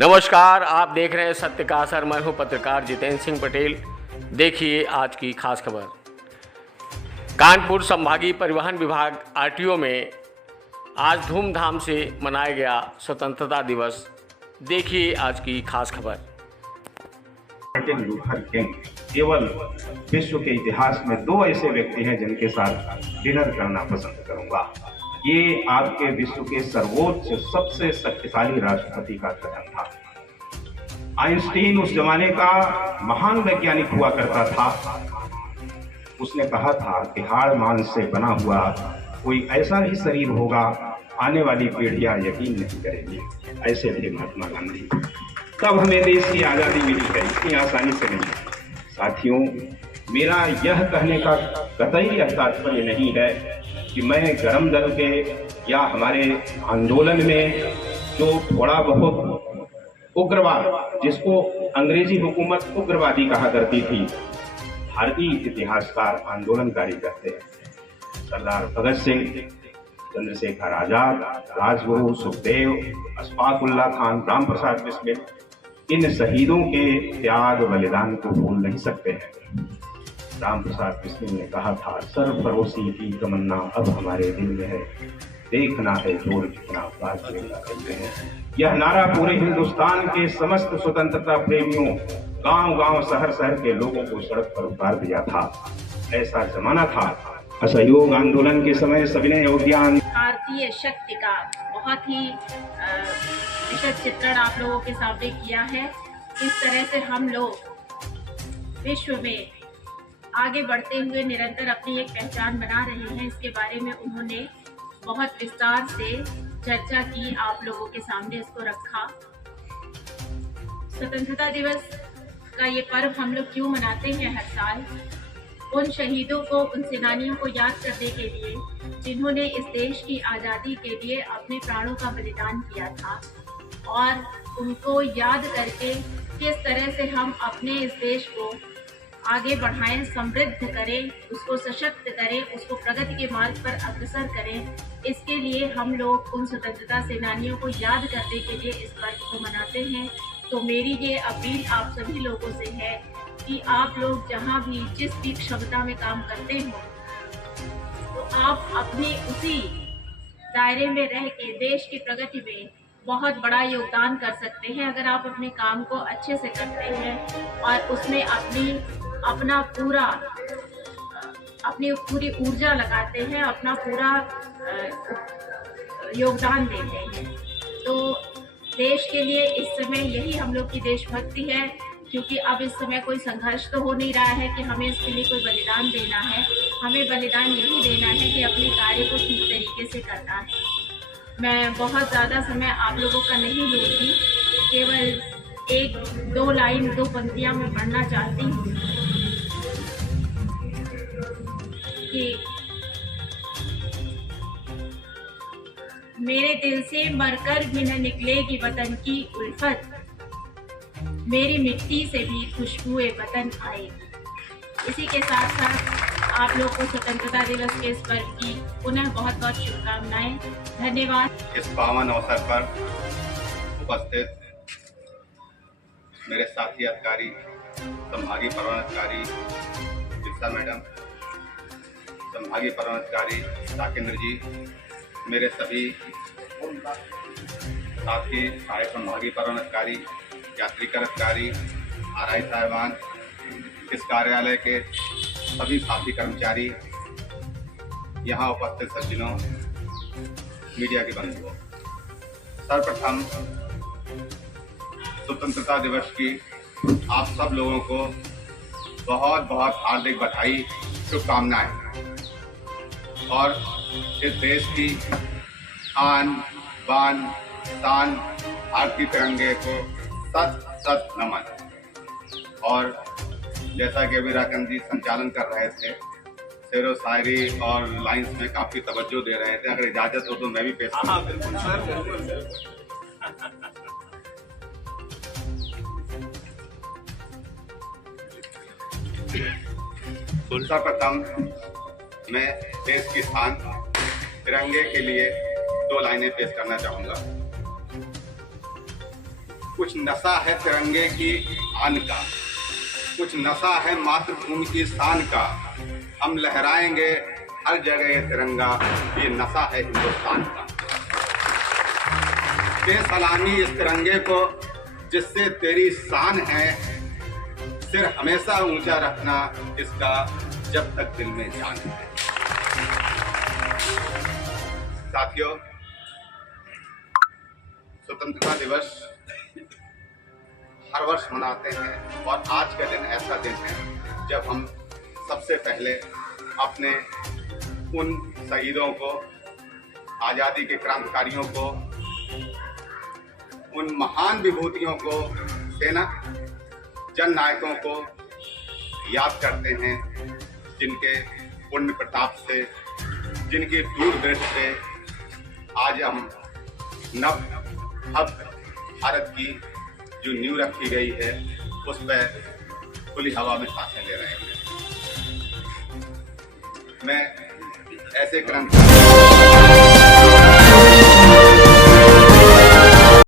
नमस्कार, आप देख रहे हैं सत्य का असर। मैं हूं पत्रकार जितेंद्र सिंह पटेल। देखिए आज की खास खबर। कानपुर संभागीय परिवहन विभाग आरटीओ में आज धूमधाम से मनाया गया स्वतंत्रता दिवस। देखिए आज की खास खबर। मार्टिन लूथर किंग केवल विश्व के इतिहास में दो ऐसे व्यक्ति हैं जिनके साथ डिनर करना पसंद करूंगा। ये आपके विश्व के सर्वोच्च सबसे शक्तिशाली राष्ट्रपति का कथन था। आइंस्टीन उस जमाने का महान वैज्ञानिक हुआ करता था। उसने कहा था कि हाड़ मांस से बना हुआ कोई ऐसा ही शरीर होगा, आने वाली पीढ़ियां यकीन नहीं करेगी। ऐसे थे महात्मा गांधी। तब हमें देश की आज़ादी मिली है, इतनी आसानी से नहीं। साथियों, मेरा यह कहने का कतई यह तात्पर्य नहीं है कि मैं गरम दल के या हमारे आंदोलन में जो थोड़ा बहुत उग्रवाद, जिसको अंग्रेजी हुकूमत उग्रवादी कहा करती थी, भारतीय इतिहासकार आंदोलनकारी कहते हैं। सरदार भगत सिंह, चंद्रशेखर आजाद, राजगुरु, सुखदेव, अशफाक उल्लाह खान, राम प्रसाद बिस्मिल, इन शहीदों के त्याग बलिदान को भूल नहीं सकते हैं। राम प्रसाद बिस्मिल ने कहा था, सरफरोशी की तमन्ना अब हमारे दिल में है, देखना है जोर कितना बाजरे का करते हैं। यह नारा पूरे हिंदुस्तान के समस्त स्वतंत्रता प्रेमियों, गांव-गांव, शहर-शहर के लोगों को सड़क पर उतार दिया था। ऐसा जमाना था। असहयोग आंदोलन के समय सविनय उद्यान भारतीय शक्ति का बहुत ही विशद चित्रण आप लोगों के सामने किया है। इस तरह से हम लोग विश्व में आगे बढ़ते हुए निरंतर अपनी एक पहचान बना रहे हैं, इसके बारे में उन्होंने बहुत विस्तार से चर्चा की, आप लोगों के सामने इसको रखा। स्वतंत्रता दिवस का ये पर्व हम लोग क्यों मनाते हैं हर साल? उन शहीदों को, उन सेनानियों को याद करने के लिए जिन्होंने इस देश की आज़ादी के लिए अपने प्राणों का बलिदान किया था, और उनको याद करके किस तरह से हम अपने इस देश को आगे बढ़ाएं, समृद्ध करें, उसको सशक्त करें, उसको प्रगति के मार्ग पर अग्रसर करें। इसके लिए हम लोग उन स्वतंत्रता सेनानियों को याद करने के लिए इस पर्व को मनाते हैं। तो मेरी ये अपील आप सभी लोगों से है कि आप लोग जहाँ भी, जिस भी क्षमता में काम करते हो, तो आप अपने उसी दायरे में रह के देश की प्रगति में बहुत बड़ा योगदान कर सकते हैं। अगर आप अपने काम को अच्छे से करते हैं और उसमें अपनी पूरी ऊर्जा लगाते हैं, अपना पूरा योगदान देते हैं, तो देश के लिए इस समय यही हम लोग की देशभक्ति है। क्योंकि अब इस समय कोई संघर्ष तो हो नहीं रहा है कि हमें इसके लिए कोई बलिदान देना है। हमें बलिदान यही देना है कि अपने कार्य को ठीक तरीके से करना है। मैं बहुत ज़्यादा समय आप लोगों का नहीं लूँगी, केवल एक दो लाइन, दो पंक्तियाँ मैं पढ़ना चाहती हूँ कि मेरे दिल से मरकर भी न निकलेगी वतन की उल्फत, मेरी मिट्टी से भी खुशबुए वतन आएगी। इसी के साथ साथ आप लोग को स्वतंत्रता दिवस के इस पर्व की पुनः बहुत बहुत शुभकामनाएं। धन्यवाद। इस पावन अवसर पर उपस्थित मेरे साथी अधिकारी, संभागीय परिवहन अधिकारी दीक्षा मैडम, संभागीय परिवहन अधिकारी राकेंद्र जी, मेरे सभी साथी सहायक संभागीय परिवहन अधिकारी, यात्रीकर अधिकारी, आरआई साहिबान, इस कार्यालय के सभी साथी कर्मचारी, यहाँ उपस्थित सज्जनों, मीडिया के बंधुओं, सर्वप्रथम स्वतंत्रता दिवस की आप सब लोगों को बहुत बहुत हार्दिक बधाई, शुभकामनाएं। और इस देश की आन बान शान भारतीय तिरंगे को सत सत नमन। और जैसा कि अभी राकेंद्र जी संचालन कर रहे थे, शेरो शायरी और लाइंस में काफी तवज्जो दे रहे थे, अगर इजाजत हो तो मैं भी पेश करूं। बिल्कुल सर, बिल्कुल। सर्वप्रथम मैं देश की शान तिरंगे के लिए दो लाइनें पेश करना चाहूंगा। कुछ नशा है तिरंगे की आन का, कुछ नशा है मातृभूमि की शान का। हम लहराएंगे हर जगह ये तिरंगा, ये नशा है हिंदुस्तान का। दे सलामी इस तिरंगे को जिससे तेरी शान है, सिर हमेशा ऊंचा रखना इसका जब तक दिल में जान है। साथियों, स्वतंत्रता दिवस हर वर्ष मनाते हैं और आज का दिन ऐसा दिन है जब हम सबसे पहले अपने उन शहीदों को, आज़ादी के क्रांतिकारियों को, उन महान विभूतियों को, सेना जन नायकों को याद करते हैं, जिनके पुण्य प्रताप से, जिनकी दूरदृष्टि से आज हम नव भारत की जो नींव रखी गई है उस पर खुली हवा में सांसें ले रहे हैं। मैं ऐसे क्रांतिकारी